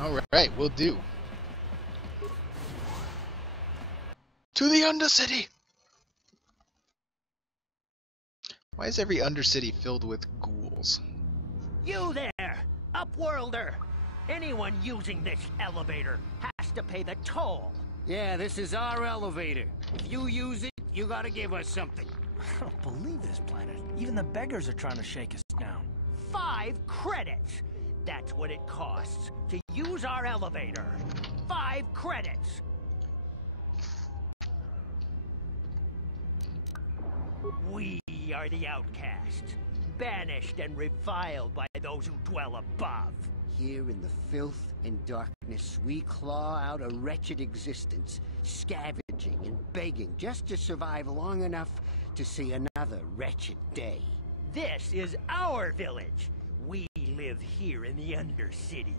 Alright, we'll do. To the Undercity! Why is every Undercity filled with ghouls? You there, Upworlder! Anyone using this elevator has to pay the toll. Yeah, this is our elevator. If you use it, you gotta give us something. I don't believe this planet. Even the beggars are trying to shake us down. 5 credits! That's what it costs to use our elevator. 5 credits! We are the outcasts, banished and reviled by those who dwell above. Here in the filth and darkness, we claw out a wretched existence, scavenging and begging just to survive long enough to see another wretched day. This is our village. We live here in the Undercity.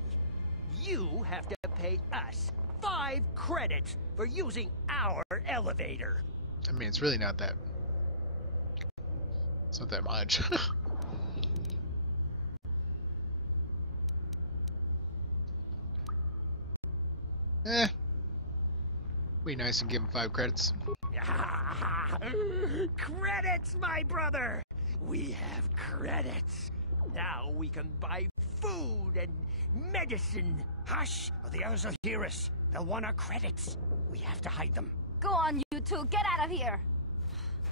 You have to pay us 5 credits for using our elevator. I mean, it's really not that... It's not that much. Be nice and give him 5 credits. Credits, my brother! We have credits. Now we can buy food and medicine. Hush, or the others will hear us. They'll want our credits. We have to hide them. Go on, you two. Get out of here.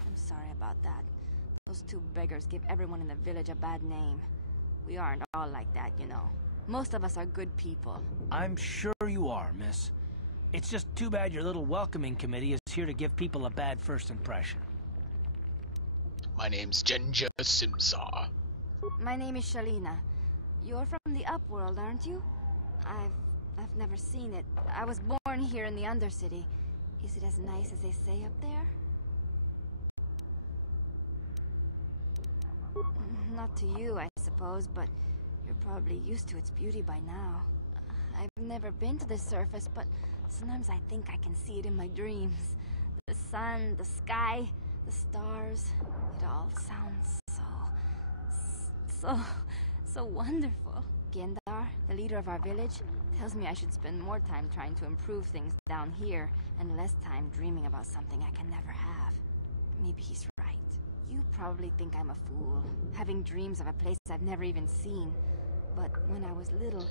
I'm sorry about that. Those 2 beggars give everyone in the village a bad name. We aren't all like that, you know. Most of us are good people. I'm sure you are, miss. It's just too bad your little welcoming committee is here to give people a bad first impression. My name's Ginger Simsaw. My name is Shalina. You're from the Upworld, aren't you? I've never seen it. I was born here in the Undercity. Is it as nice as they say up there? Not to you, I suppose, but you're probably used to its beauty by now. I've never been to the surface, but sometimes I think I can see it in my dreams. The sun, the sky, the stars. It all sounds so wonderful. Gendar, the leader of our village, tells me I should spend more time trying to improve things down here and less time dreaming about something I can never have. Maybe he's right. You probably think I'm a fool, having dreams of a place I've never even seen. But when I was little...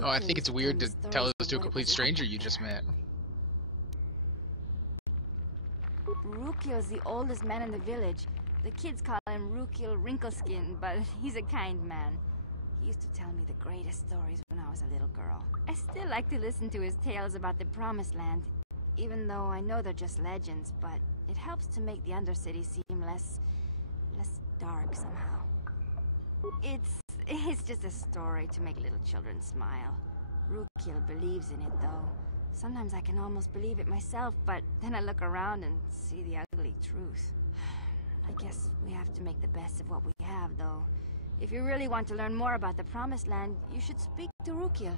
Oh, I think it's weird to tell this to a complete stranger you just met. Rukil is the oldest man in the village. The kids call him Rukil Wrinkleskin, but he's a kind man. He used to tell me the greatest stories when I was a little girl. I still like to listen to his tales about the Promised Land, even though I know they're just legends, but it helps to make the Undercity seem less dark somehow. It's just a story to make little children smile. Rukil believes in it, though. Sometimes I can almost believe it myself, but then I look around and see the ugly truth. I guess we have to make the best of what we have, though. If you really want to learn more about the Promised Land, you should speak to Rukil.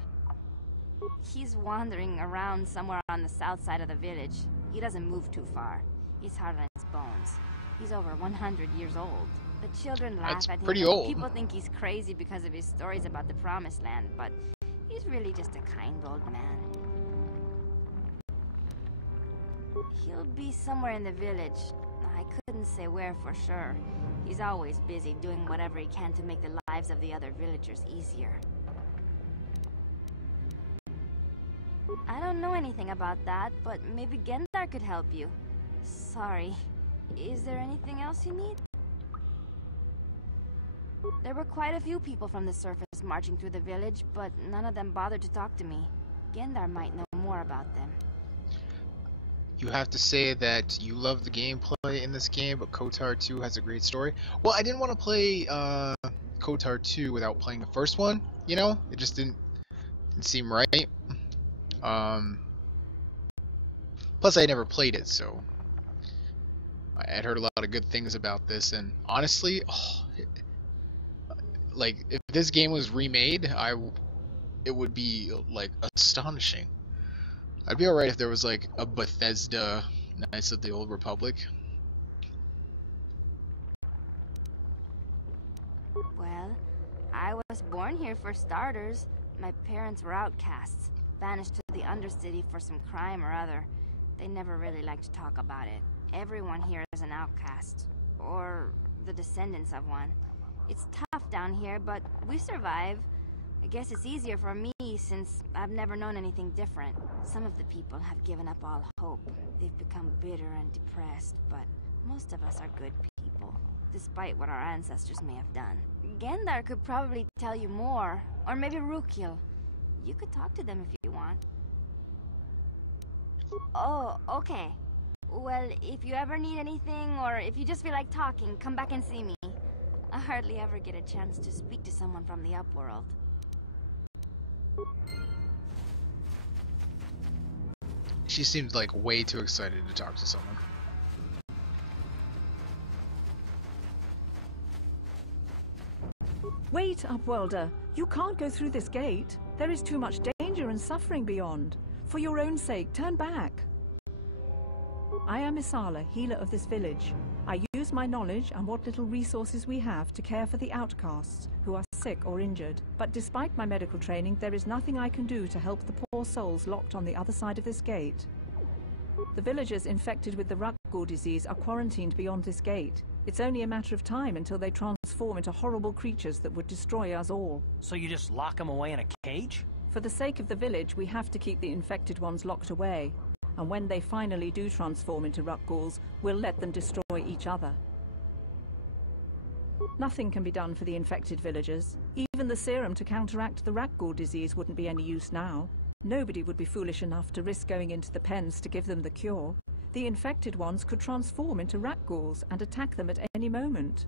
He's wandering around somewhere on the south side of the village. He doesn't move too far. He's hard on his bones. He's over 100 years old. The children laugh at him. Pretty old. People think he's crazy because of his stories about the Promised Land, but he's really just a kind old man. He'll be somewhere in the village. I couldn't say where for sure. He's always busy doing whatever he can to make the lives of the other villagers easier. I don't know anything about that, but maybe Gendar could help you. Sorry. Is there anything else you need? There were quite a few people from the surface marching through the village, but none of them bothered to talk to me. Gendar might know more about them. You have to say that you love the gameplay in this game, but KOTOR 2 has a great story. Well, I didn't want to play KOTOR 2 without playing the first one, you know? It just didn't seem right. Plus, I never played it, so I had heard a lot of good things about this, and honestly, like, if this game was remade, it would be, like, astonishing. I'd be alright if there was, like, a Bethesda Knights of the Old Republic. Well, I was born here for starters. My parents were outcasts, banished to the Undercity for some crime or other. They never really liked to talk about it. Everyone here is an outcast, or the descendants of one. It's tough down here, but we survive. I guess it's easier for me since I've never known anything different. Some of the people have given up all hope. They've become bitter and depressed, but most of us are good people, despite what our ancestors may have done. Gendar could probably tell you more, or maybe Rukil. You could talk to them if you want. Oh, okay. Well, if you ever need anything, or if you just feel like talking, come back and see me. I hardly ever get a chance to speak to someone from the upworld. She seemed like way too excited to talk to someone. Wait, Upworlder. You can't go through this gate. There is too much danger and suffering beyond. For your own sake, turn back. I am Isala, healer of this village. I use my knowledge and what little resources we have to care for the outcasts who are sick or injured. But despite my medical training, there is nothing I can do to help the poor souls locked on the other side of this gate. The villagers infected with the Rakghoul disease are quarantined beyond this gate. It's only a matter of time until they transform into horrible creatures that would destroy us all. So you just lock them away in a cage? For the sake of the village, we have to keep the infected ones locked away. And when they finally do transform into Rakghouls, we'll let them destroy each other. Nothing can be done for the infected villagers. Even the serum to counteract the Rakghoul disease wouldn't be any use now. Nobody would be foolish enough to risk going into the pens to give them the cure. The infected ones could transform into Rakghouls and attack them at any moment.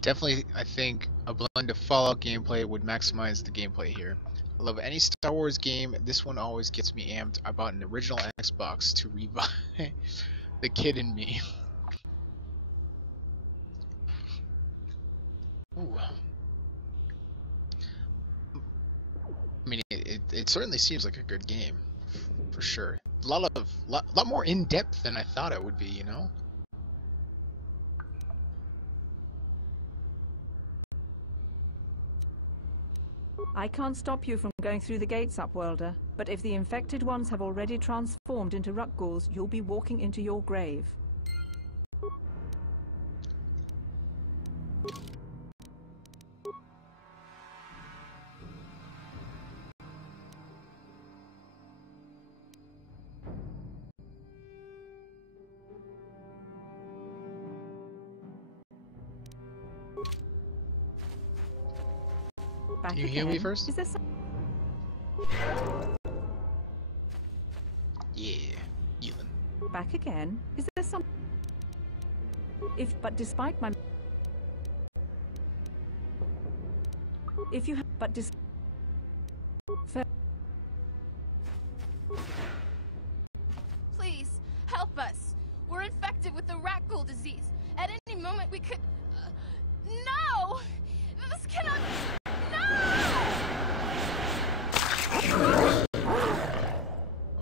Definitely, I think a blend of Fallout gameplay would maximize the gameplay here. I love any Star Wars game. This one always gets me amped. I bought an original Xbox to revive the kid in me. Ooh. I mean, it certainly seems like a good game, for sure. A lot more in depth than I thought it would be, you know. I can't stop you from going through the gates, Upworlder, but if the infected ones have already transformed into Rakghouls, you'll be walking into your grave. Back Can you again. heal me first? Is there some... Yeah, healing. Back again. Is there some... But despite my... If you have... But Please, help us. We're infected with the Rakghoul disease. At any moment we could... No! This cannot...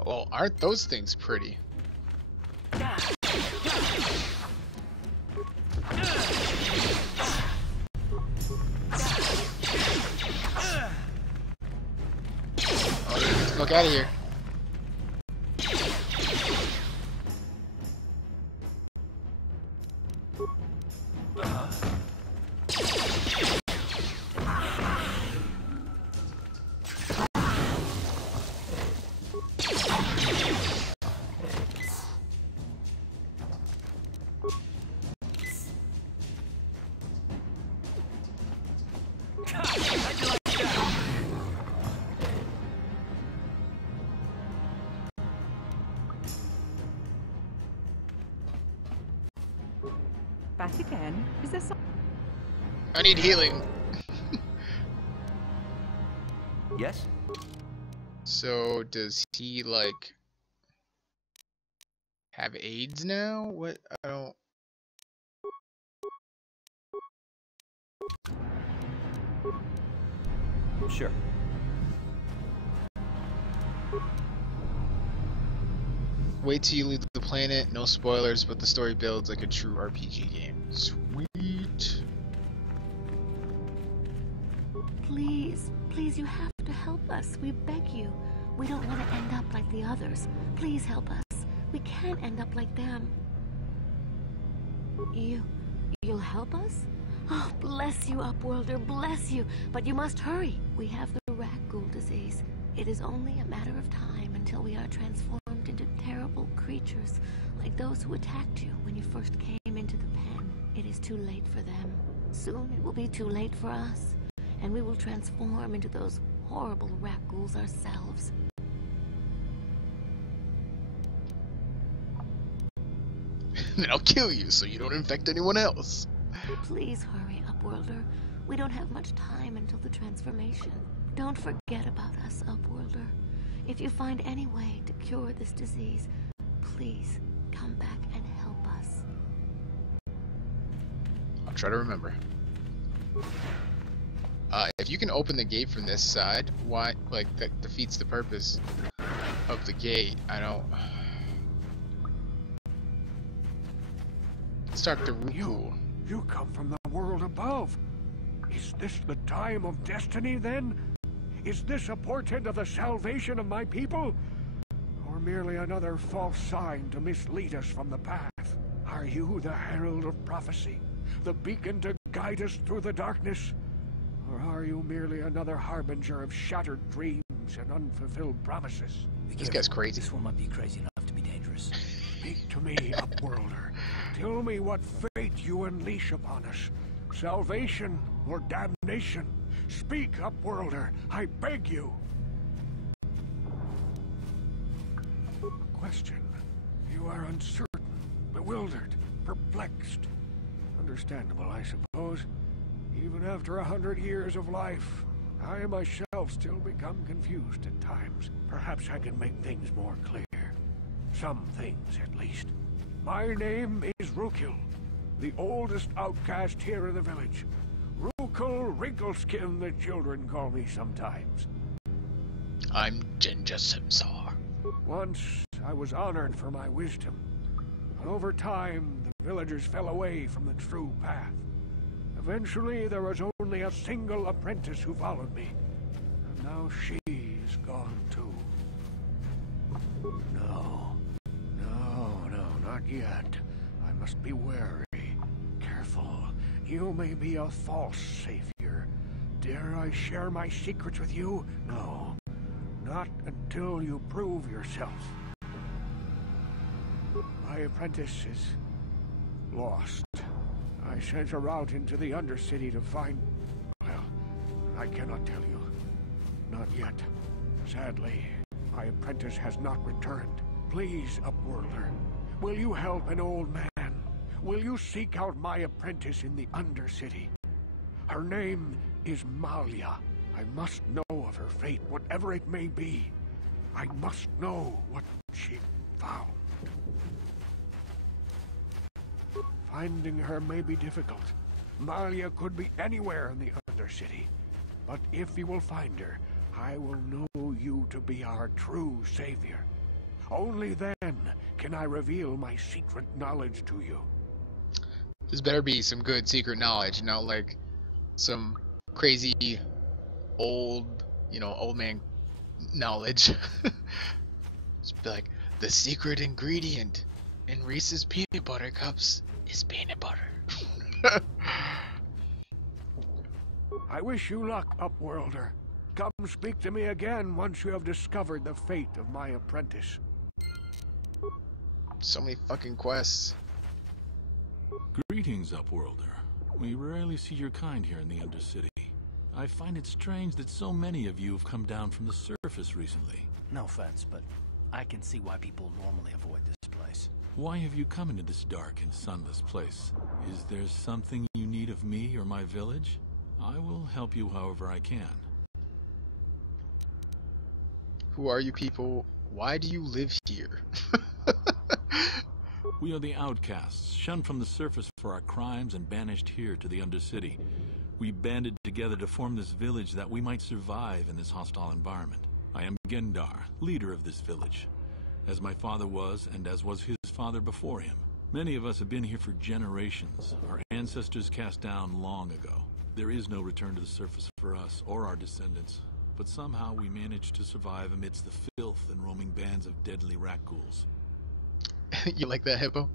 Oh, aren't those things pretty? Oh, look out of here. Back again. Is there some... I need healing. Yes? So does he like have AIDS now? What? I don't. Sure. Wait till you leave the planet. No spoilers, but the story builds like a true RPG game. Sweet. Please, Please, you have to help us. We beg you. We don't want to end up like the others. Please help us. We can't end up like them. You'll help us? Oh, bless you, Upworlder, bless you. But you must hurry. We have the Rakghoul disease. It is only a matter of time until we are transformed into terrible creatures, like those who attacked you when you first came into the pen. It is too late for them. Soon it will be too late for us, and we will transform into those horrible Rakghouls ourselves. Then I'll kill you so you don't infect anyone else. Please hurry, Upworlder. We don't have much time until the transformation. Don't forget about us, Upworlder. If you find any way to cure this disease, please come back and help us. I'll try to remember. If you can open the gate from this side, why, like, that defeats the purpose of the gate. I don't... Let's talk to Rakghoul. You come from the world above. Is this the time of destiny, then? Is this a portent of the salvation of my people? Or merely another false sign to mislead us from the path? Are you the herald of prophecy? The beacon to guide us through the darkness? Or are you merely another harbinger of shattered dreams and unfulfilled promises? This guy's crazy. This one might be crazy enough to be dangerous. Speak to me, Upworlder. Tell me what fate you unleash upon us. Salvation or damnation? Speak, Upworlder, I beg you. Question. You are uncertain, bewildered, perplexed. Understandable, I suppose. Even after 100 years of life, I myself still become confused at times. Perhaps I can make things more clear. Some things, at least. My name is Rukil, the oldest outcast here in the village. Rukil Wrinkleskin, the children call me sometimes. I'm Ginger Simsar. Once, I was honored for my wisdom. But over time, the villagers fell away from the true path. Eventually, there was only a single apprentice who followed me. And now she is gone too. No, not yet. I must be wary. Careful. You may be a false savior. Dare I share my secrets with you? No. Not until you prove yourself. My apprentice is lost. I sent her out into the Undercity to find... Well, I cannot tell you. Not yet. Sadly, my apprentice has not returned. Please, Upworlder, will you help an old man? Will you seek out my apprentice in the Undercity? Her name is Malia. I must know of her fate, whatever it may be. I must know what she found. Finding her may be difficult. Malia could be anywhere in the Undercity. But if you will find her, I will know you to be our true savior. Only then can I reveal my secret knowledge to you. This better be some good secret knowledge, not like some crazy old, old man knowledge. Just be like, the secret ingredient in Reese's peanut butter cups is peanut butter. I wish you luck, Upworlder. Come speak to me again once you have discovered the fate of my apprentice. So many fucking quests. Greetings, Upworlder. We rarely see your kind here in the Undercity. I find it strange that so many of you have come down from the surface recently. No offense, but I can see why people normally avoid this place. Why have you come into this dark and sunless place? Is there something you need of me or my village? I will help you however I can. Who are you people? Why do you live here? We are the outcasts, shunned from the surface for our crimes and banished here to the Undercity. We banded together to form this village that we might survive in this hostile environment. I am Gendar, leader of this village, as my father was and as was his father before him. Many of us have been here for generations, our ancestors cast down long ago. There is no return to the surface for us or our descendants, but somehow we managed to survive amidst the filth and roaming bands of deadly Rakghouls. You like that, Hippo?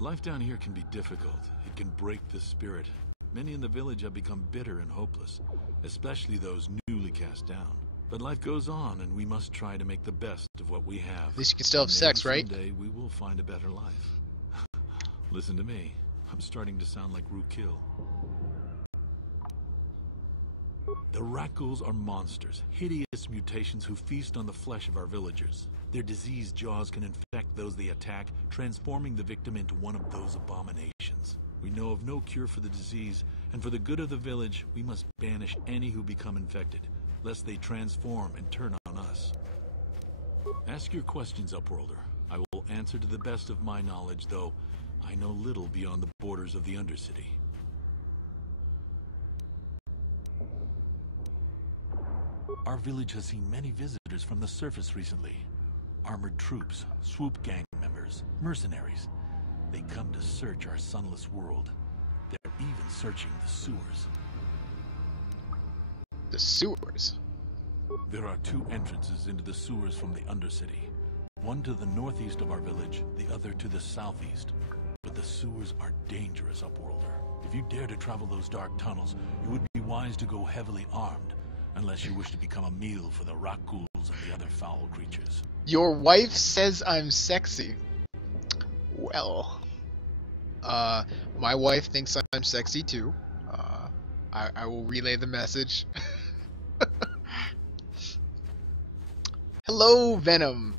Life down here can be difficult. It can break the spirit. Many in the village have become bitter and hopeless, especially those newly cast down. But life goes on, and we must try to make the best of what we have. At least you can still have sex, right? Someday we will find a better life. Listen to me. I'm starting to sound like Rakghoul. The Rakghouls are monsters, hideous mutations who feast on the flesh of our villagers. Their diseased jaws can infect those they attack, transforming the victim into one of those abominations. We know of no cure for the disease, and for the good of the village, we must banish any who become infected, lest they transform and turn on us. Ask your questions, Upworlder. I will answer to the best of my knowledge, though I know little beyond the borders of the Undercity. Our village has seen many visitors from the surface recently. Armored troops, swoop gang members, mercenaries. They come to search our sunless world. They're even searching the sewers. The sewers? There are two entrances into the sewers from the Undercity. One to the northeast of our village, the other to the southeast. But the sewers are dangerous, Upworlder. If you dare to travel those dark tunnels, you would be wise to go heavily armed. Unless you wish to become a meal for the Rakghouls and the other foul creatures. Your wife says I'm sexy. Well, my wife thinks I'm sexy too. I will relay the message. Hello, Venom.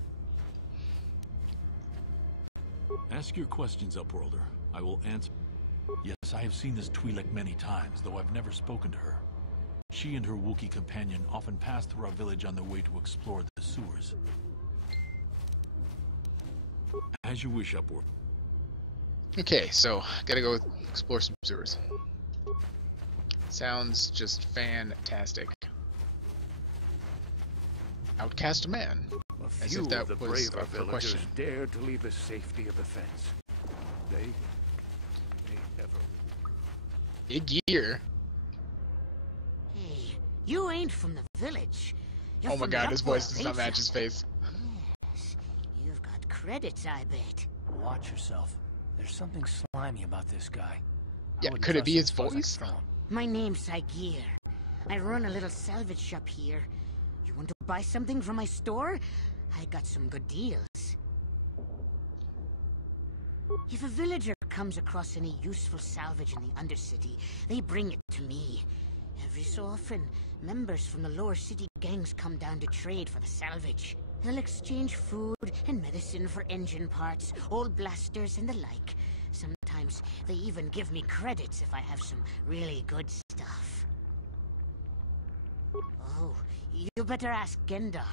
Ask your questions, Upworlder. I will answer. Yes, I have seen this Twi'lek many times, though I've never spoken to her. She and her Wookiee companion often pass through our village on their way to explore the sewers. As you wish, Upward. Okay, so gotta go explore some sewers. Sounds just fantastic. Outcast a man. As if that was a question. Dared to leave the safety of the fence. They never. Big year. Hey, you ain't from the village. You're oh my from god, the his voice Upworld, does not match ain't his face. Yes, you've got credits, I bet. Watch yourself. There's something slimy about this guy. Yeah, could it be his voice? My name's Saviour. I run a little salvage shop here. You want to buy something from my store? I got some good deals. If a villager comes across any useful salvage in the Undercity, they bring it to me. Every so often, members from the lower city gangs come down to trade for the salvage. They'll exchange food and medicine for engine parts, old blasters and the like. Sometimes they even give me credits if I have some really good stuff. Oh, you better ask Gendar.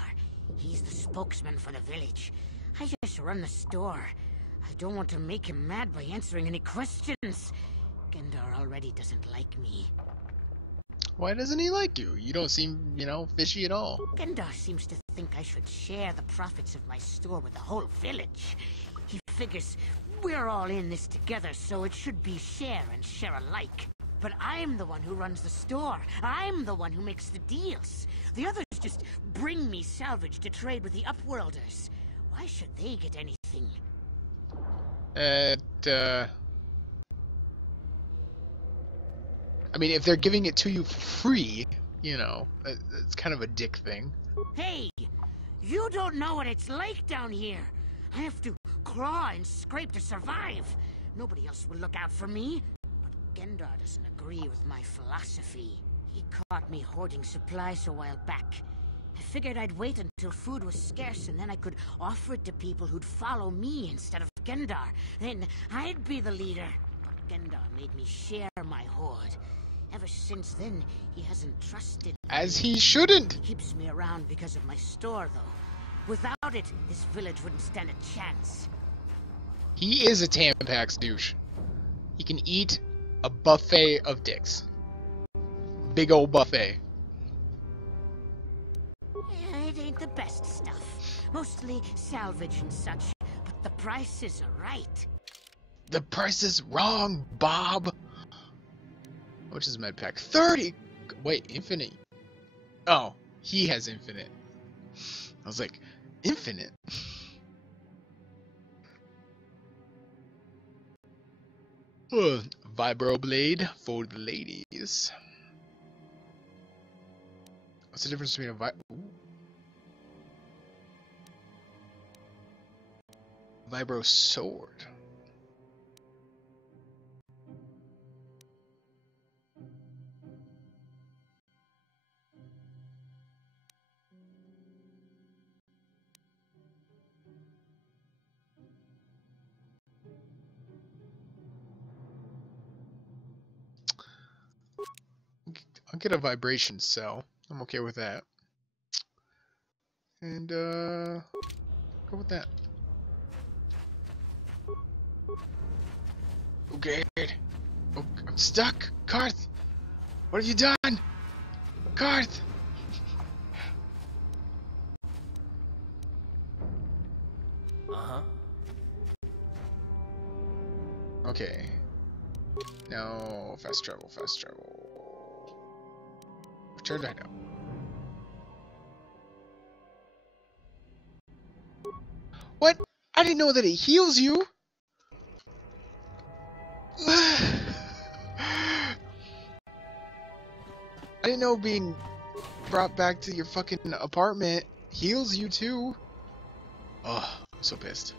He's the spokesman for the village. I just run the store. I don't want to make him mad by answering any questions. Gendar already doesn't like me. Why doesn't he like you? You don't seem, fishy at all. Gendar seems to think I should share the profits of my store with the whole village. He figures we're all in this together, so it should be share and share alike. But I'm the one who runs the store. I'm the one who makes the deals. The others just bring me salvage to trade with the Upworlders. Why should they get anything? I mean, if they're giving it to you for free, it's kind of a dick thing. Hey! You don't know what it's like down here. I have to claw and scrape to survive. Nobody else will look out for me. But Gendar doesn't agree with my philosophy. He caught me hoarding supplies a while back. I figured I'd wait until food was scarce and then I could offer it to people who'd follow me instead of Gendar. Then I'd be the leader. But Gendar made me share my hoard. Ever since then, he hasn't trusted me. As he shouldn't! Keeps me around because of my store, though. Without it, this village wouldn't stand a chance. He is a Tampax douche. He can eat a buffet of dicks. Big old buffet. Yeah, it ain't the best stuff. Mostly salvage and such, but the prices are right. The price is wrong, Bob! much is med pack? 30! Wait, infinite. Oh, he has infinite. I was like, infinite? Vibro blade for the ladies. What's the difference between a vibro sword? I'll get a vibration cell. I'm okay with that. And go with that. Okay. Oh, I'm stuck. Karth! What have you done? Karth! Uh-huh. Okay. No, fast travel, fast travel. Return to hideout. What? I didn't know that it heals you! I didn't know being brought back to your fucking apartment heals you too. Oh, I'm so pissed.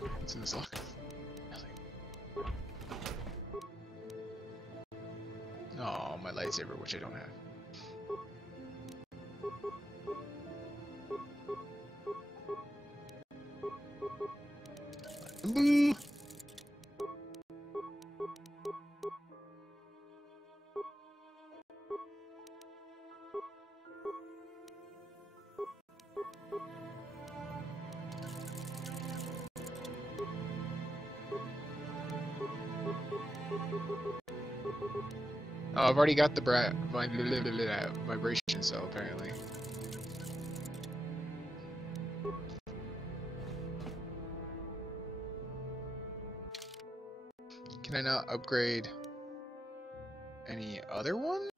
What's in this locker? Nothing. Oh, my lightsaber, which I don't have. Boo! Oh, I've already got the vibration cell, apparently. Can I not upgrade any other one?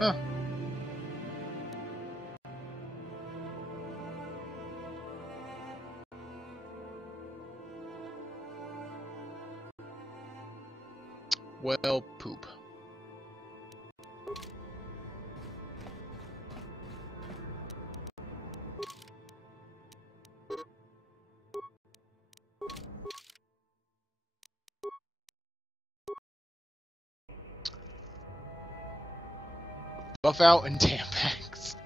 Huh. Well, poop. Buff out and Tampax.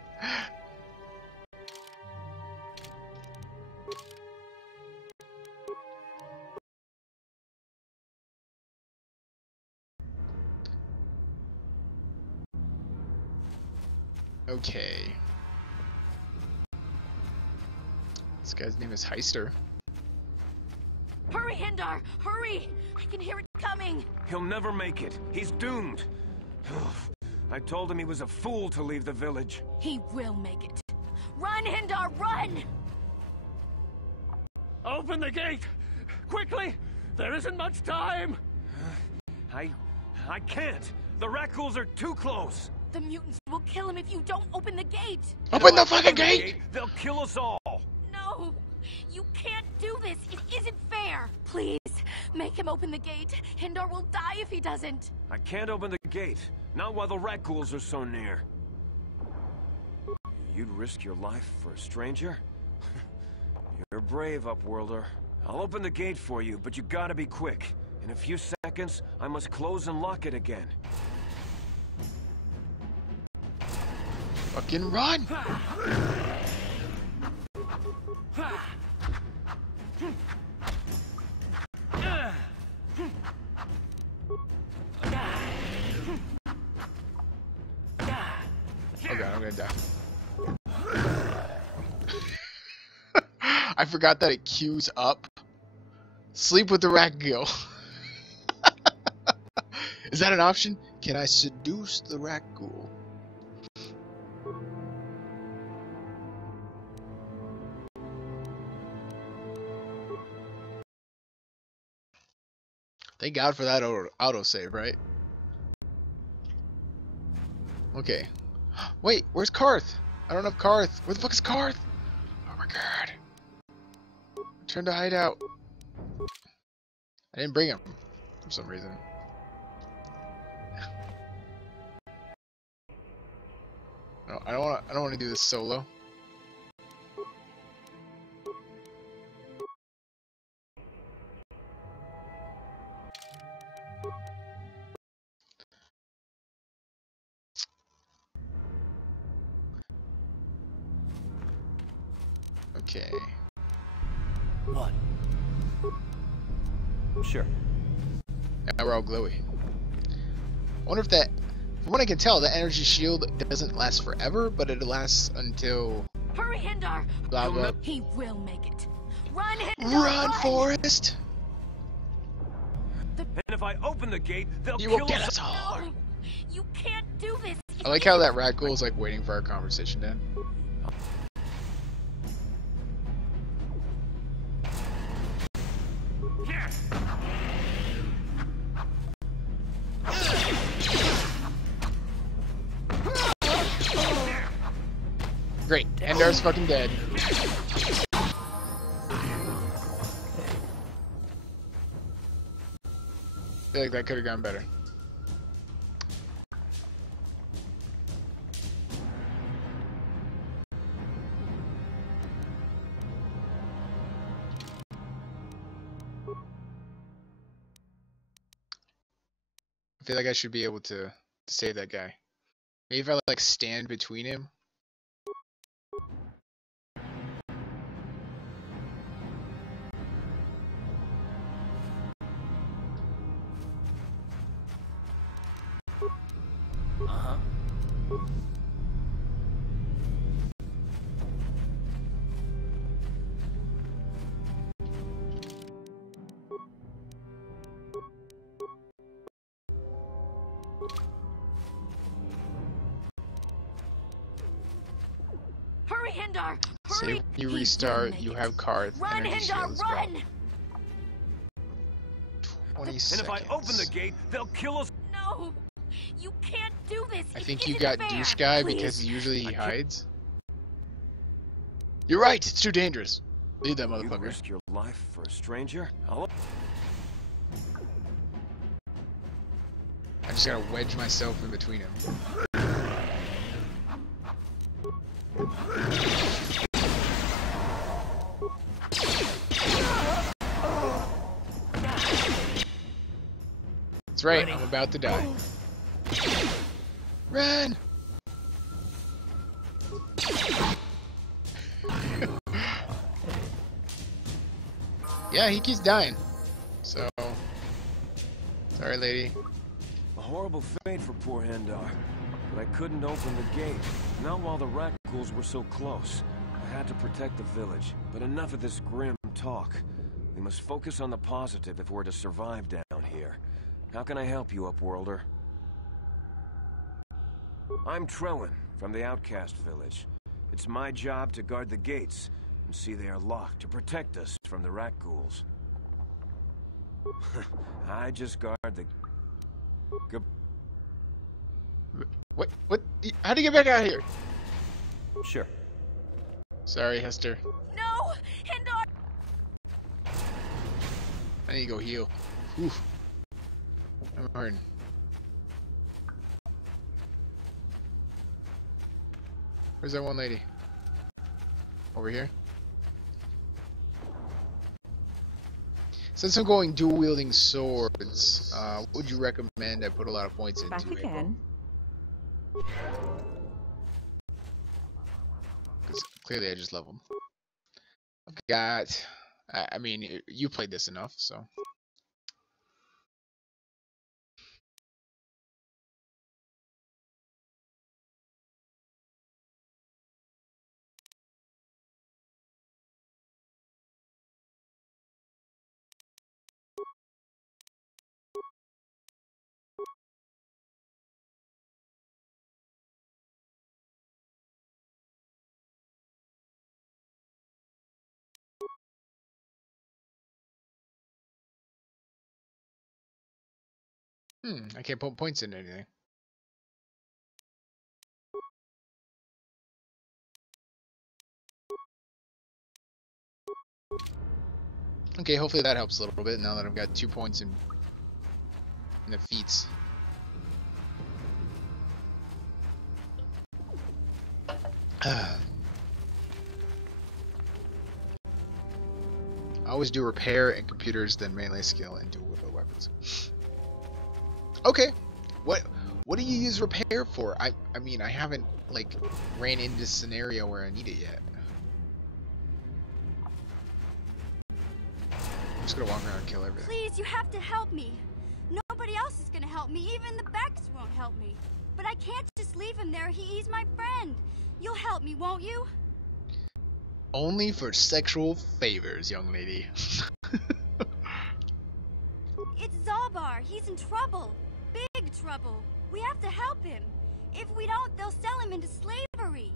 Okay. This guy's name is Heister. Hurry, Hindar! Hurry! I can hear it coming! He'll never make it. He's doomed. I told him he was a fool to leave the village. He will make it. Run, Hindar, run! Open the gate! Quickly! There isn't much time! I can't! The Rakghouls are too close! The mutants will kill him if you don't open the gate! Open the fucking gate! They'll kill us all! No! You can't do this! It isn't fair! Please, make him open the gate. Hindar will die if he doesn't. I can't open the gate. Not while the Rakghouls are so near. You'd risk your life for a stranger? You're brave, Upworlder. I'll open the gate for you, but you gotta be quick. In a few seconds, I must close and lock it again. Fucking run! Oh god, I'm gonna die. I forgot that it queues up. Sleep with the Rakghoul. Is that an option? Can I seduce the Rakghoul? Thank God for that autosave, right? Okay. Wait, where's Karth? I don't have Karth. Where the fuck is Karth? Oh my god. Turn to hideout. I didn't bring him for some reason. No, I don't want to do this solo. Okay. What? Sure. Now we're all glowy. I wonder if that, from what I can tell, the energy shield doesn't last forever, but it lasts until... Hurry, Hindar! Blah, blah. He will make it. Run, Hindar, Run, Forrest! And if I open the gate, they'll You kill will get us all! No, you can't do this. I like how that Rakghoul is like waiting for our conversation to end. Great, Endar's fucking dead. I feel like that could have gone better. I feel like I should be able to save that guy. Maybe if I like stand between him. Uh-huh. Hurry, Hindar! Say Hurry! when you restart, you have Karth. Run, energy Hindar, shields drop. run! 20 And seconds. if I open the gate, they'll kill us. No, you can't do this. I It think you isn't got fair. douche guy Please. because usually he hides. You're right, it's too dangerous. Leave that You motherfucker. risk your life for a stranger? I just gotta wedge myself in between him. That's right, I'm about to die. Run! Yeah, he keeps dying. So, sorry, lady. A horrible fate for poor Hendar. But I couldn't open the gate. Not while the Rakghouls were so close. I had to protect the village. But enough of this grim talk. We must focus on the positive if we're to survive down here. How can I help you, Upworlder? I'm Trellin, from the Outcast Village. It's my job to guard the gates, and see they are locked to protect us from the Rakghouls. I just guard the... What? How'd you get back out here? Sure. Sorry, Hester. No, Hindar. I need to go heal. Oof. I'm hurting. Where's that one lady? Over here? Since I'm going dual wielding swords, what would you recommend I put a lot of points into? Back again. Because clearly I just leveled. I've got... I mean, you played this enough, so... I can't put points in anything. Okay, hopefully that helps a little bit now that I've got 2 points in the feats. I always do repair and computers, then melee skill and dual wield weapons. Okay, what do you use repair for? I mean, I haven't like ran into a scenario where I need it yet. I'm just gonna walk around and kill everything. Please, you have to help me. Nobody else is gonna help me. Even the Becks won't help me. But I can't just leave him there. He's my friend. You'll help me, won't you? Only for sexual favors, young lady. It's Zalbar. He's in trouble. Big trouble. We have to help him. If we don't, they'll sell him into slavery.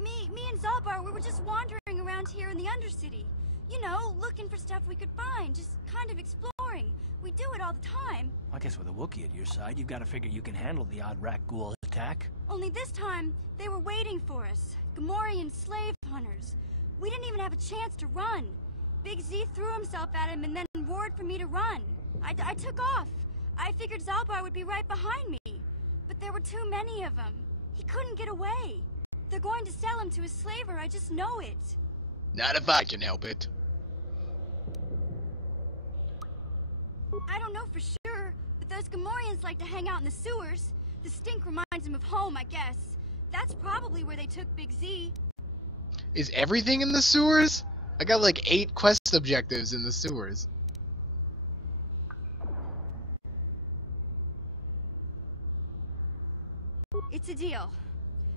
Me and Zalbar, we were just wandering around here in the Undercity. You know, looking for stuff we could find, just kind of exploring. We do it all the time. I guess with a Wookiee at your side, you've got to figure you can handle the odd Rakghoul attack. Only this time, they were waiting for us. Gamorrean slave hunters. We didn't even have a chance to run. Big Z threw himself at him and then roared for me to run. I took off. I figured Zalbar would be right behind me. But there were too many of them. He couldn't get away. They're going to sell him to a slaver, I just know it. Not if I can help it. I don't know for sure, but those Gamorreans like to hang out in the sewers. The stink reminds them of home, I guess. That's probably where they took Big Z. Is everything in the sewers? I got like 8 quest objectives in the sewers. It's a deal.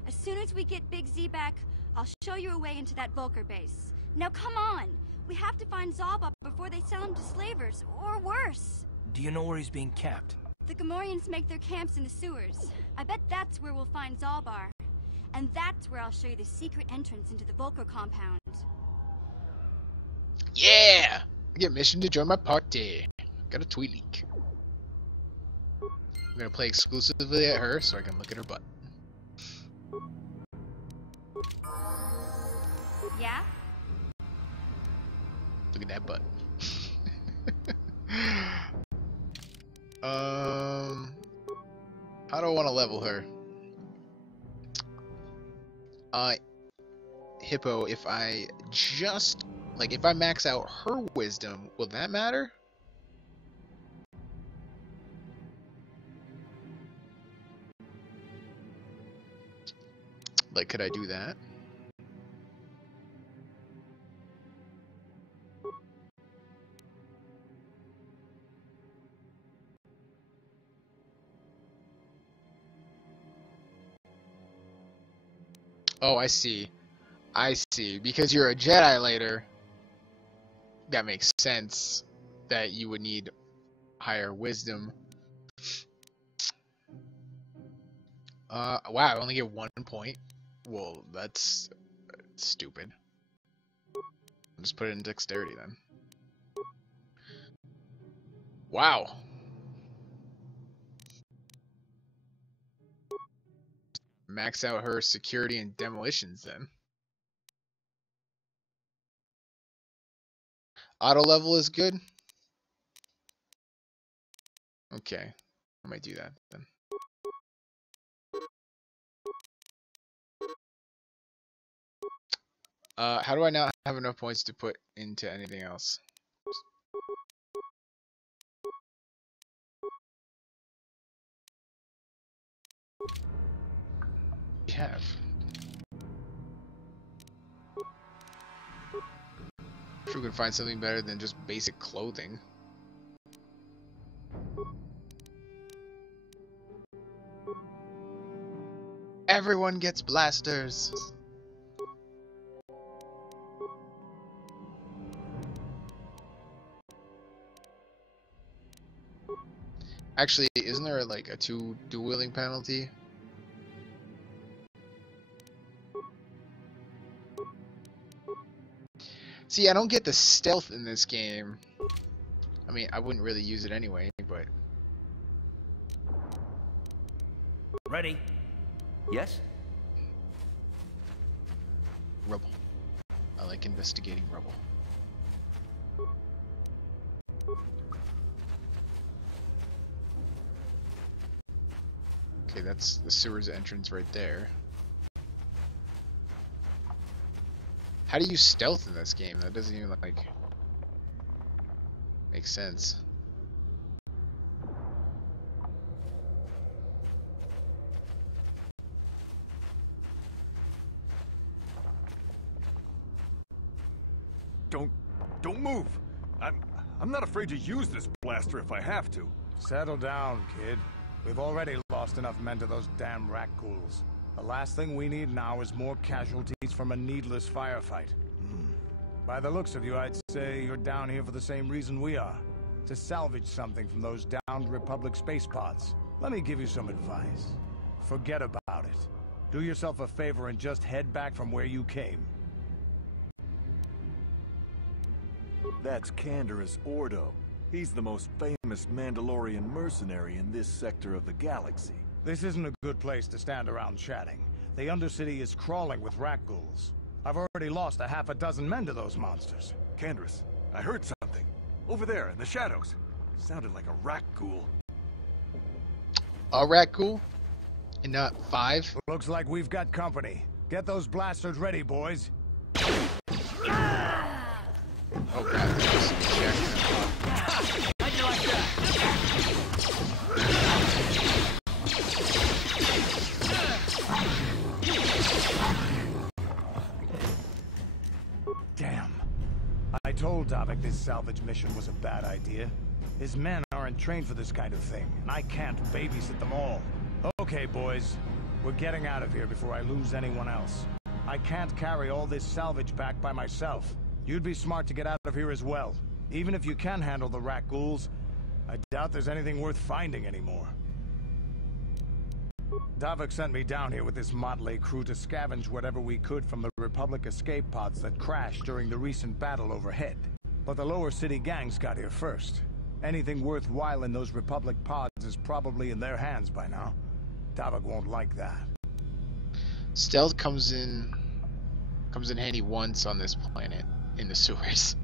As soon as we get Big Z back, I'll show you a way into that Vulcar base. Now come on! We have to find Zalbar before they sell him to slavers, or worse. Do you know where he's being kept? The Gamorreans make their camps in the sewers. I bet that's where we'll find Zalbar. And that's where I'll show you the secret entrance into the Vulcar compound. Yeah! I get mission to join my party. Got a tweet leak. I'm gonna play exclusively at her so I can look at her butt. Yeah? Look at that butt. How do I want to level her? Hippo, if I just, like, if I max out her wisdom, will that matter? Like, could I do that? Oh, I see. I see. Because you're a Jedi later, that makes sense that you would need higher wisdom. Wow, I only get 1 point. Well, that's stupid. I'll just put it in dexterity then. Wow. Max out her security and demolitions then. Auto level is good. Okay, I might do that then. How do I not have enough points to put into anything else? We have. Sure, we can find something better than just basic clothing. Everyone gets blasters. Actually, isn't there like a 2 dual wielding penalty? See, I don't get the stealth in this game. I mean, I wouldn't really use it anyway, but... Ready? Yes? Rubble. I like investigating rubble. Okay, that's the sewers entrance right there. How do you stealth in this game? That doesn't even, like, make sense. Don't move. I'm not afraid to use this blaster if I have to. Settle down, kid. We've already lost enough men to those damn Rakghouls. The last thing we need now is more casualties from a needless firefight. By the looks of you, I'd say you're down here for the same reason we are. To salvage something from those downed Republic space pods. Let me give you some advice. Forget about it. Do yourself a favor and just head back from where you came. That's Canderous Ordo. He's the most famous Mandalorian mercenary in this sector of the galaxy. This isn't a good place to stand around chatting. The Undercity is crawling with Rakghouls. I've already lost a half a dozen men to those monsters. Canderous, I heard something. Over there, in the shadows. Sounded like a Rakghoul. A Rakghoul? And not 5? Looks like we've got company. Get those blasters ready, boys. Oh god, How'd you like that? Damn. I told Davik this salvage mission was a bad idea. His men aren't trained for this kind of thing, and I can't babysit them all. Okay, boys. We're getting out of here before I lose anyone else. I can't carry all this salvage back by myself. You'd be smart to get out of here as well. Even if you can handle the Rakghouls, I doubt there's anything worth finding anymore. Davik sent me down here with this motley crew to scavenge whatever we could from the Republic escape pods that crashed during the recent battle overhead. But the lower city gangs got here first. Anything worthwhile in those Republic pods is probably in their hands by now. Davik won't like that. Stealth comes in handy once on this planet. In the sewers.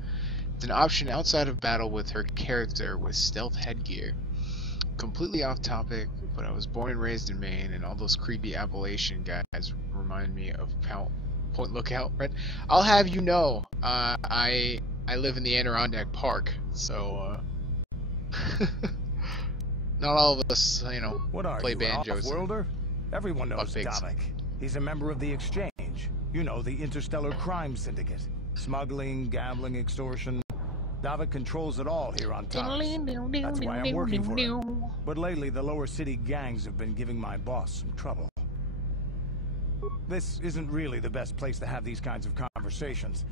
It's an option outside of battle with her character with stealth headgear. Completely off topic, but I was born and raised in Maine, and all those creepy Appalachian guys remind me of Point Lookout, right? I'll have you know, I live in the Adirondack Park, so not all of us, you know, play banjos. Off-worlder? Everyone knows Davik. He's a member of the Exchange. You know, the Interstellar Crime Syndicate. Smuggling, gambling, extortion. Davik controls it all here on top. That's why I'm working for him. But lately, the lower city gangs have been giving my boss some trouble. This isn't really the best place to have these kinds of conversations.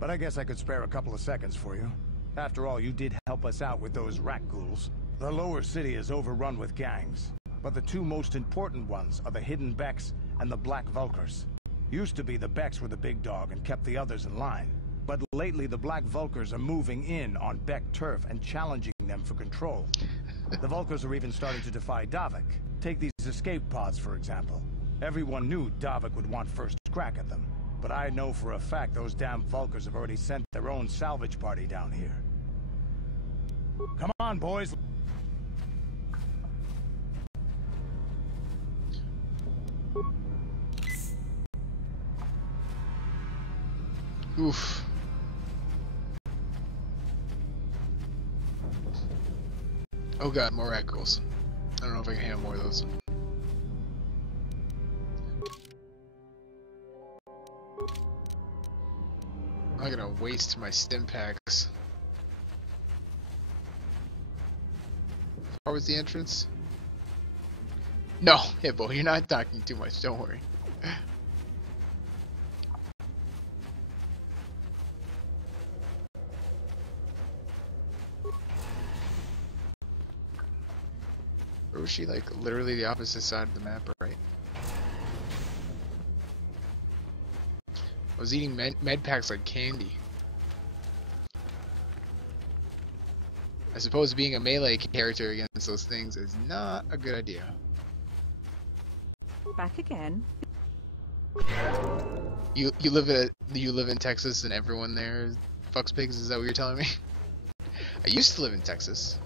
But I guess I could spare a couple of seconds for you. After all, you did help us out with those Rakghouls. The lower city is overrun with gangs. But the two most important ones are the Hidden Becks and the Black Vulkars. Used to be the Becks were the big dog and kept the others in line. But lately the Black Vulkars are moving in on Beck turf and challenging them for control. The Vulkars are even starting to defy Davik. Take these escape pods, for example. Everyone knew Davik would want first crack at them. But I know for a fact those damn Vulkars have already sent their own salvage party down here. Come on, boys! Oof. Oh god, more Rakghouls. I don't know if I can handle more of those. I'm not gonna waste my stim packs. Where was the entrance? No, Hippo, you're not talking too much, don't worry. Or was she like literally the opposite side of the map, right? I was eating med packs like candy. I suppose being a melee character against those things is not a good idea. Back again. You live in Texas and everyone there fucks pigs. Is that what you're telling me? I used to live in Texas,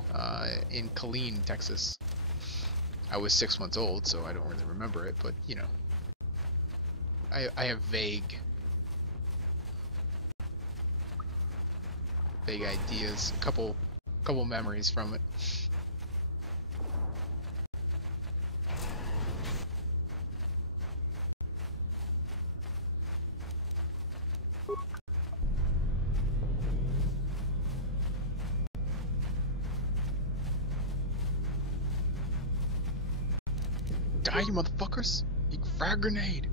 in Killeen, Texas. I was 6 months old, so I don't really remember it, but you know, I have vague ideas, a couple memories from it. Die, you motherfuckers! You frag grenade!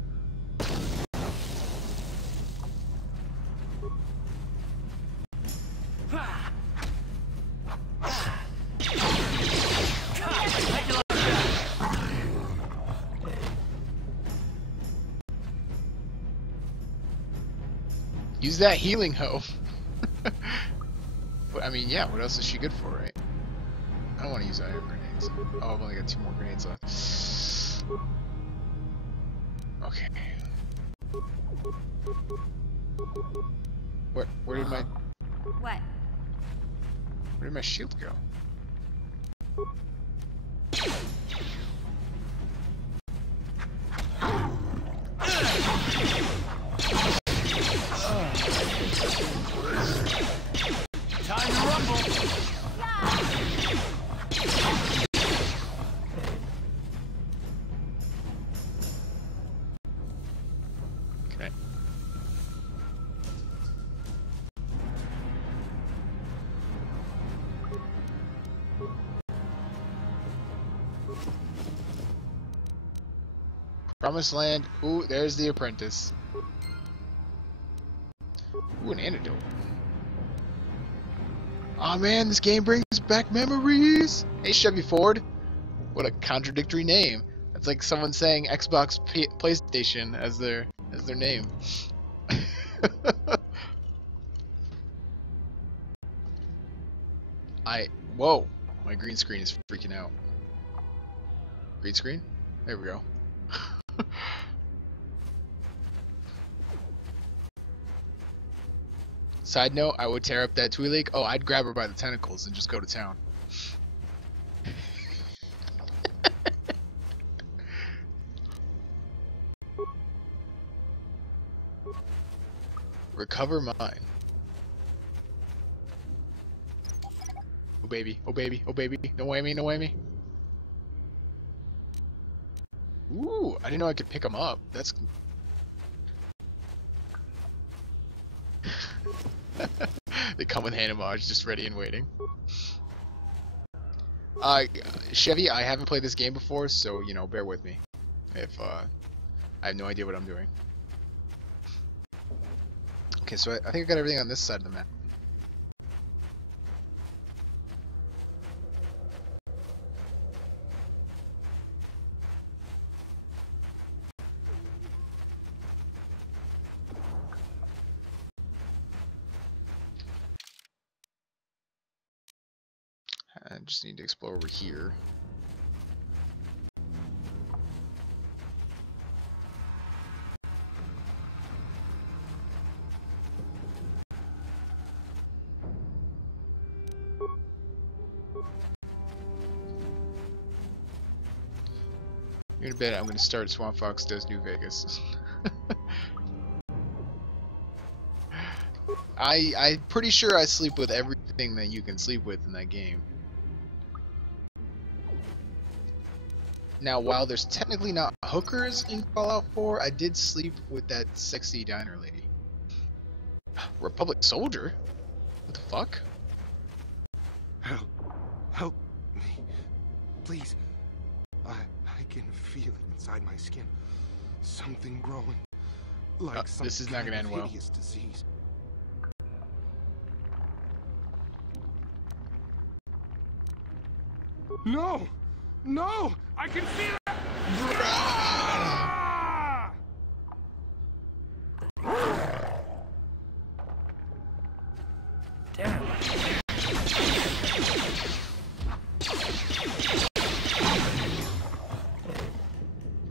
Use that healing hoe. But I mean, yeah, what else is she good for, right? I don't want to use iron grenades. Oh, I've only got 2 more grenades left. Okay. Where did my... What? Where did my shield go? Time to rumble! Okay. Promised Land. Ooh, there's the apprentice. Ooh, an antidote. Aw, man, this game brings back memories! Hey, Chevy Ford. What a contradictory name. That's like someone saying Xbox PlayStation as their name. Whoa, my green screen is freaking out. Green screen? There we go. Side note, I would tear up that Twi'lek. Oh, I'd grab her by the tentacles and just go to town. Recover mine. Oh baby, oh baby, oh baby. No whammy, no whammy. Ooh, I didn't know I could pick them up. That's... They come with Hanamage, just ready and waiting. Chevy, I haven't played this game before, so, you know, bear with me. If, I have no idea what I'm doing. Okay, so I think I got everything on this side of the map. I just need to explore over here. In a bit, I'm going to start Swampfox Does New Vegas. I'm pretty sure I sleep with everything that you can sleep with in that game. Now, while there's technically not hookers in Fallout 4, I did sleep with that sexy diner lady. Republic soldier? What the fuck? Help me. Please. I can feel it inside my skin. Something growing. Like some this is not gonna end well. Hideous disease. No! No! I can feel it! Damn.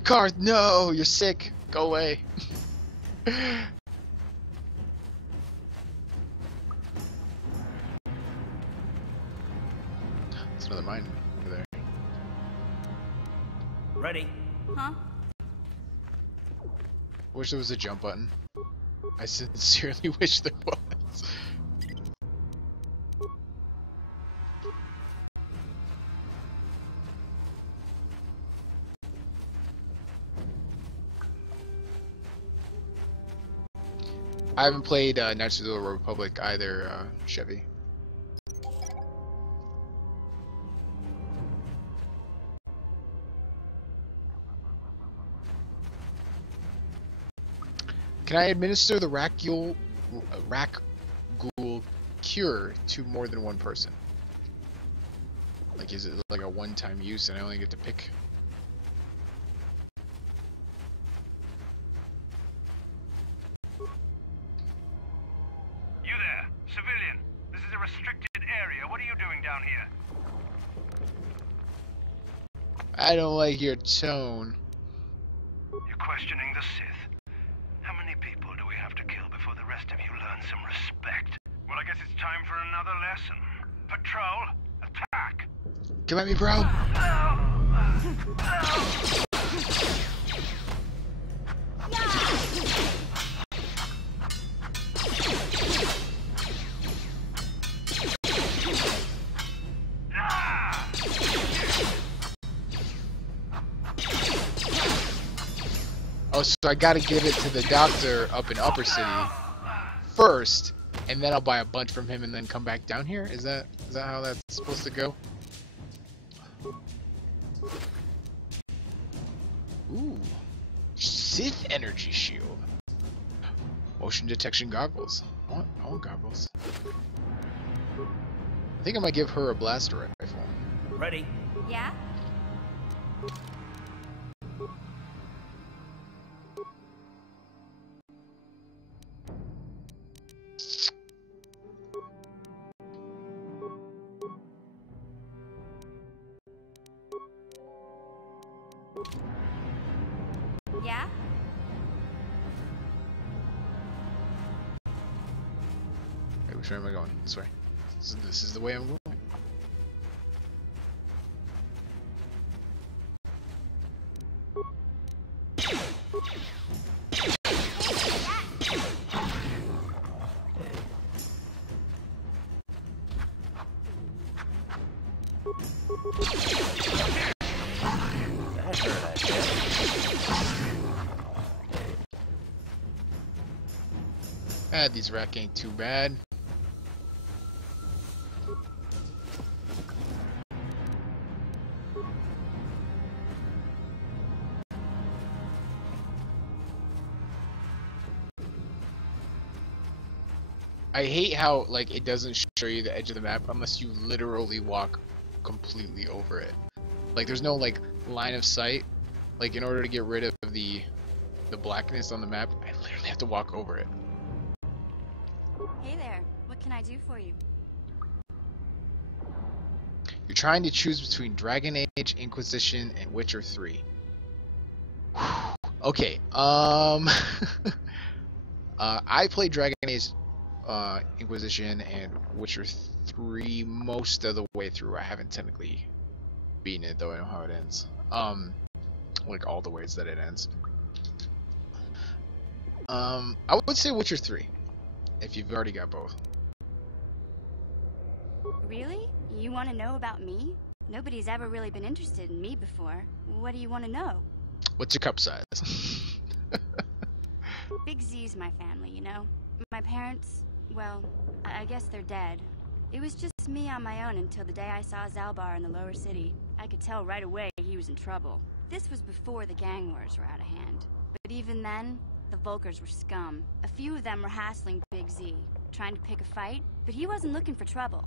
Karth, no! You're sick! Go away. There's another mine over there. Ready? Huh? Wish there was a jump button. I sincerely wish there was. I haven't played Knights of the Old Republic either, Chevy. Can I administer the Rakghoul cure to more than one person? Like, is it like a one-time use and I only get to pick? You there, civilian. This is a restricted area. What are you doing down here? I don't like your tone. You're questioning the Sith. How many people do we have to kill before the rest of you learn some respect? Well, I guess it's time for another lesson. Patrol, attack! Come at me, bro! Oh, so I gotta give it to the doctor up in Upper City first, and then I'll buy a bunch from him and then come back down here? Is that how that's supposed to go? Ooh. Sith energy shield. Motion detection goggles. I want goggles. I think I might give her a blaster rifle. Ready? Yeah? Yeah? Wait, which way am I going? This way. This is the way I'm going. These rack ain't too bad. I hate how, like, it doesn't show you the edge of the map unless you literally walk completely over it. Like, there's no, like, line of sight. Like, in order to get rid of the blackness on the map, I literally have to walk over it. Hey there, what can I do for you? You're trying to choose between Dragon Age, Inquisition, and Witcher 3. Okay, I played Dragon Age, Inquisition, and Witcher 3 most of the way through. I haven't technically beaten it, though I know how it ends. Like all the ways that it ends. I would say Witcher 3, if you've already got both. Really? You want to know about me? Nobody's ever really been interested in me before. What do you want to know? What's your cup size? Big Z's my family, you know? My parents, well, I guess they're dead. It was just me on my own until the day I saw Zalbar in the lower city. I could tell right away he was in trouble. This was before the gang wars were out of hand. But even then, the Vulkars were scum. A few of them were hassling Big Z, trying to pick a fight, but he wasn't looking for trouble.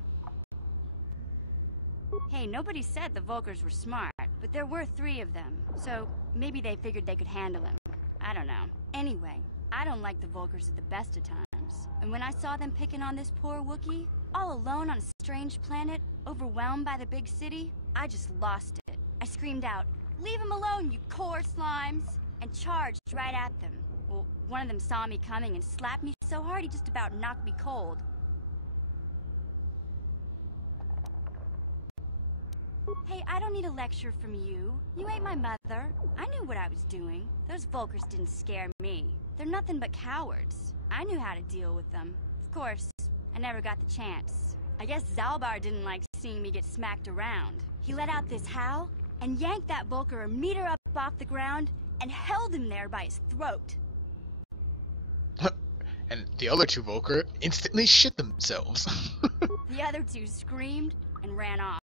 Hey, nobody said the Vulkars were smart, but there were 3 of them, so maybe they figured they could handle him. I don't know. Anyway, I don't like the Vulkars at the best of times. And when I saw them picking on this poor Wookiee, all alone on a strange planet, overwhelmed by the big city, I just lost it. I screamed out, Leave them alone, you core slimes! And charged right at them. Well, one of them saw me coming and slapped me so hard he just about knocked me cold. Hey, I don't need a lecture from you. You ain't my mother. I knew what I was doing. Those Volkers didn't scare me. They're nothing but cowards. I knew how to deal with them. Of course, I never got the chance. I guess Zalbar didn't like seeing me get smacked around. He let out this howl and yanked that Volker a meter up off the ground and held him there by his throat. And the other two Volker instantly shit themselves. The other two screamed and ran off.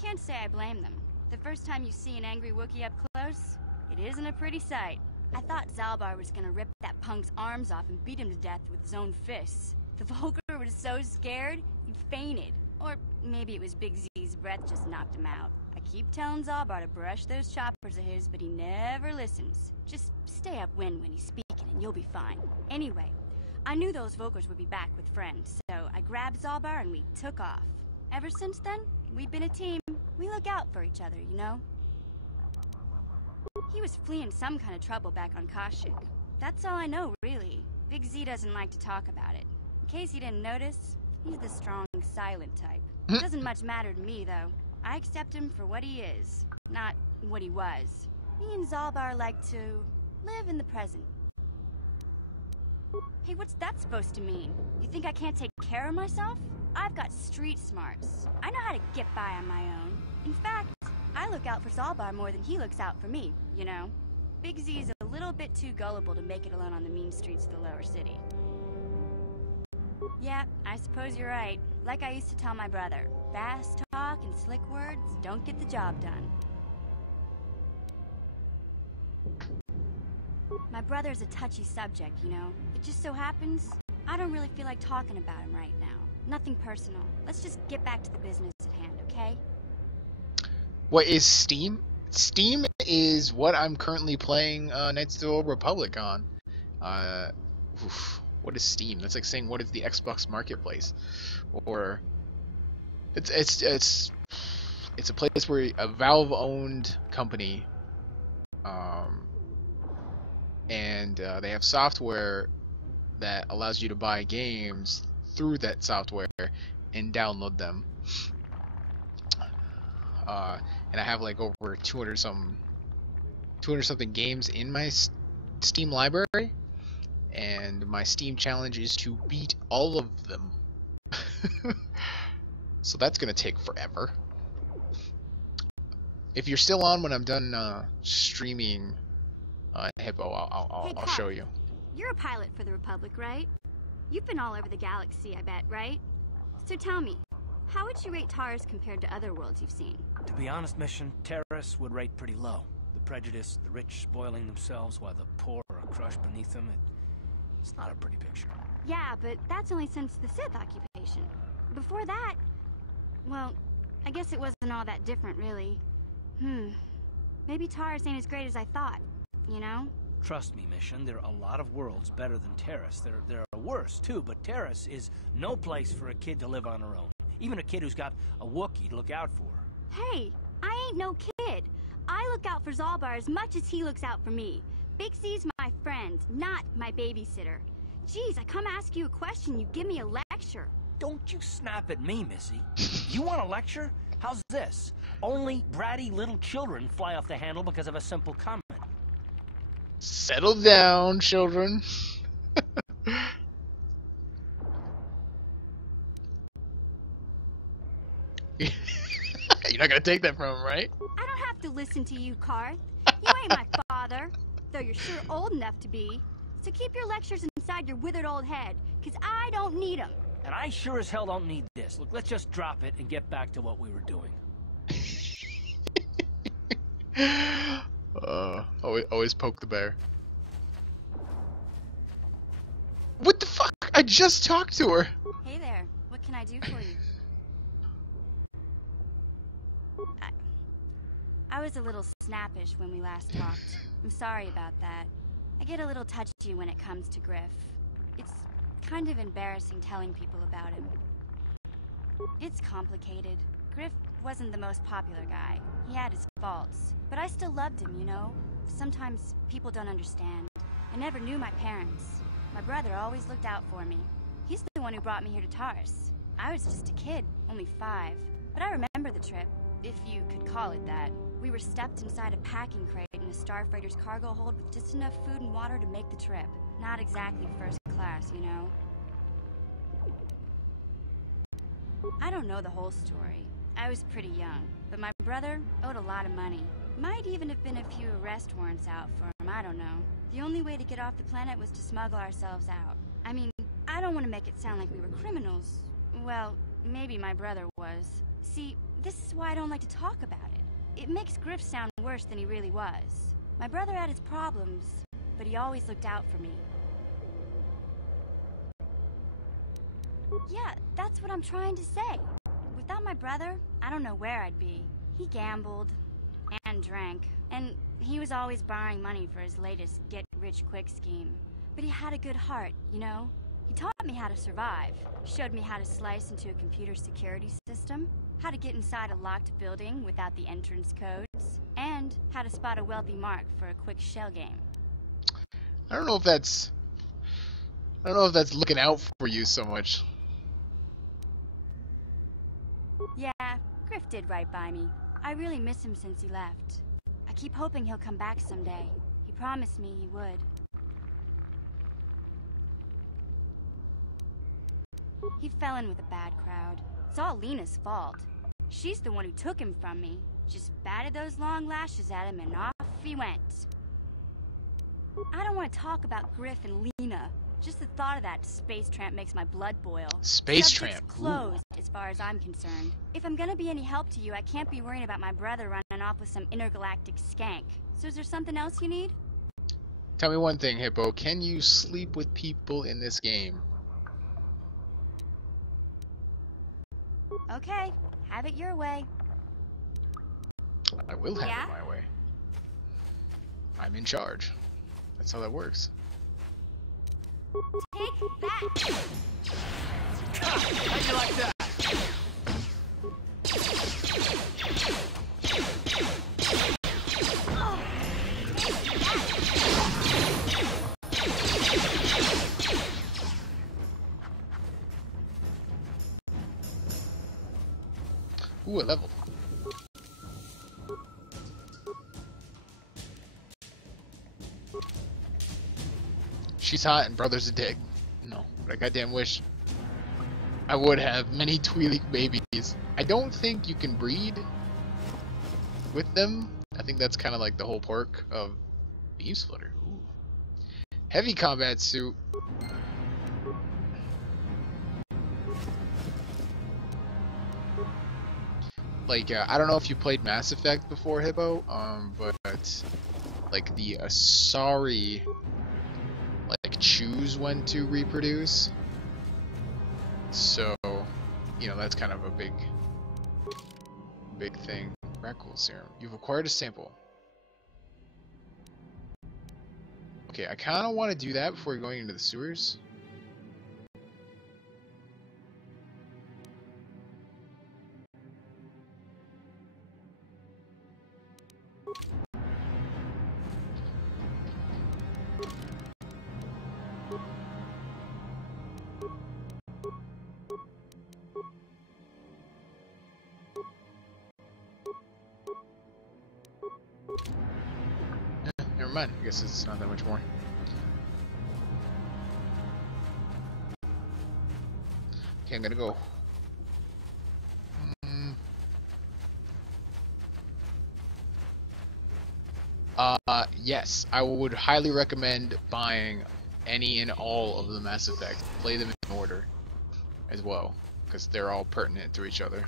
Can't say I blame them. The first time you see an angry Wookiee up close, it isn't a pretty sight. I thought Zalbar was gonna rip that punk's arms off and beat him to death with his own fists. The Volker was so scared, he fainted. Or maybe it was Big Z's breath just knocked him out. I keep telling Zalbar to brush those choppers of his, but he never listens. Just stay upwind when he's speaking and you'll be fine. Anyway, I knew those Volkers would be back with friends, so I grabbed Zalbar and we took off. Ever since then, we've been a team. We look out for each other, you know? He was fleeing some kind of trouble back on Kashyyyk. That's all I know, really. Big Z doesn't like to talk about it. In case you didn't notice, he's the strong, silent type. Doesn't much matter to me, though. I accept him for what he is, not what he was. Me and Zalbar like to live in the present. Hey, what's that supposed to mean? You think I can't take care of myself? I've got street smarts. I know how to get by on my own. In fact, I look out for Zalbar more than he looks out for me, you know? Big Z's a little bit too gullible to make it alone on the mean streets of the lower city. Yeah, I suppose you're right. Like I used to tell my brother, fast talk and slick words don't get the job done. My brother's a touchy subject, you know? It just so happens, I don't really feel like talking about him right now. Nothing personal. Let's just get back to the business at hand, okay? What is Steam? Steam is what I'm currently playing Knights of the Old Republic on. What is Steam? That's like saying what is the Xbox Marketplace, or it's a place where a Valve-owned company, and they have software that allows you to buy games through that software and download them. And I have like over 200 something games in my Steam library, and my Steam challenge is to beat all of them. So that's gonna take forever. If you're still on when I'm done streaming Hippo, I'll show you. You're a pilot for the Republic, right? You've been all over the galaxy, I bet, right? So tell me, how would you rate Taris compared to other worlds you've seen? To be honest, Mission, Taris would rate pretty low. The prejudice, the rich spoiling themselves while the poor are crushed beneath them, it's not a pretty picture. Yeah, but that's only since the Sith occupation. Before that, well, I guess it wasn't all that different, really. Maybe Taris ain't as great as I thought, you know? Trust me, Mission, there are a lot of worlds better than Taris. There are worse, too, but Taris is no place for a kid to live on her own. Even a kid who's got a Wookiee to look out for. Hey, I ain't no kid. I look out for Zalbar as much as he looks out for me. Big C's my friend, not my babysitter. Jeez, I come ask you a question, you give me a lecture. Don't you snap at me, Missy. You want a lecture? How's this? Only bratty little children fly off the handle because of a simple comment. Settle down, children. You're not gonna take that from him, right? I don't have to listen to you, Karth. You ain't my father, though you're sure old enough to be. So keep your lectures inside your withered old head, because I don't need them. And I sure as hell don't need this. Look, let's just drop it and get back to what we were doing. Always poke the bear. What the fuck? I just talked to her. Hey there, what can I do for you? I was a little snappish when we last talked. I'm sorry about that. I get a little touchy when it comes to Griff. It's kind of embarrassing telling people about him. It's complicated. Griff wasn't the most popular guy. He had his faults. But I still loved him, you know? Sometimes people don't understand. I never knew my parents. My brother always looked out for me. He's the one who brought me here to Taurus. I was just a kid, only 5. But I remember the trip, if you could call it that. We were stuffed inside a packing crate in a starfreighter's cargo hold with just enough food and water to make the trip. Not exactly first class, you know? I don't know the whole story. I was pretty young, but my brother owed a lot of money. Might even have been a few arrest warrants out for him, I don't know. The only way to get off the planet was to smuggle ourselves out. I mean, I don't want to make it sound like we were criminals. Well, maybe my brother was. See, this is why I don't like to talk about it. It makes Griff sound worse than he really was. My brother had his problems, but he always looked out for me. Yeah, that's what I'm trying to say. Without my brother, I don't know where I'd be. He gambled and drank, and he was always borrowing money for his latest get-rich-quick scheme. But he had a good heart, you know? He taught me how to survive, showed me how to slice into a computer security system, how to get inside a locked building without the entrance codes, and how to spot a wealthy mark for a quick shell game. I don't know if that's looking out for you so much. Yeah, Griff did right by me. I really miss him since he left. I keep hoping he'll come back someday. He promised me he would. He fell in with a bad crowd. It's all Lena's fault. She's the one who took him from me. Just batted those long lashes at him and off he went. I don't want to talk about Griff and Lena. Just the thought of that space tramp makes my blood boil. Space Subject's tramp? closed, as far as I'm concerned. If I'm gonna be any help to you, I can't be worrying about my brother running off with some intergalactic skank. So is there something else you need? Tell me one thing, Hippo. Can you sleep with people in this game? Okay, have it your way. I will have it my way. I'm in charge. That's how that works. Take that! How'd you like that? Ooh, a level. She's hot and brother's a dick. No, but I goddamn wish I would have many Twi'lek babies. I don't think you can breed with them. I think that's kind of like the whole perk of Beam Splitter. Ooh. Heavy combat suit. Like, I don't know if you played Mass Effect before, Hippo, but like the Asari like choose when to reproduce, so you know that's kind of a big thing. Rakghoul serum. You've acquired a sample. Okay, I kind of want to do that before going into the sewers. Never mind, I guess it's not that much more. Okay, I'm gonna go. Yes, I would highly recommend buying any and all of the Mass Effect. Play them in order as well, because they're all pertinent to each other.